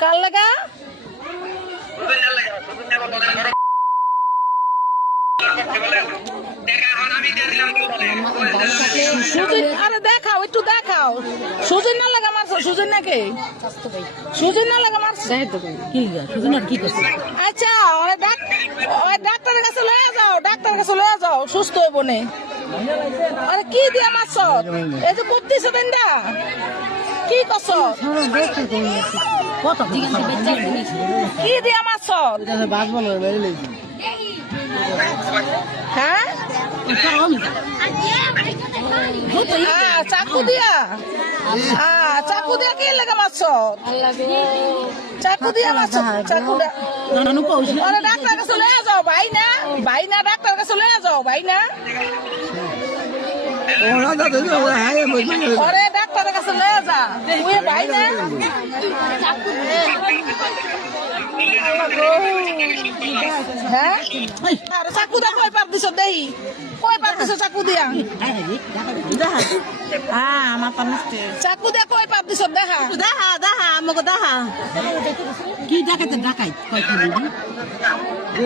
কার লাগা আরে দেখাও একটু দেখাও সুজন না লাগা মারছো সুজন নাকি সুজন না লাগা মারছো কি সুজন আর কি করছে আচ্ছা ওই ডাক্তারের কাছে লয়ে যাও ডাক্তারের কাছে লয়ে যাও সুস্থ হইব নে আরে কি দিয়া মারছো এই যে করতেছে দেন্দা কি করছো কত কি দিয়া মারছো বাস বলো হ্যাঁ চাকু দিয়া চাকু দিয়া কি লাগে মাছ চাকু দিয়া মাছ চাকু ডাক্তার কাছে লয়ে যাও ভাই না ডাক্তার কাছে লয়ে যাও ভাই না ওরে ডাক্তারের কাছে লয়ে যা তুই ভাই না হ্যাঁ আরে চাকু দা কই পার দিছ দেই কই পার দিছ চাকু দিয়া আমার পানস্তে চাকু দিয়া কই পার দিছ দেখা দেখা আমাকে দেখা কি ডাকাইতে ডাকাই কই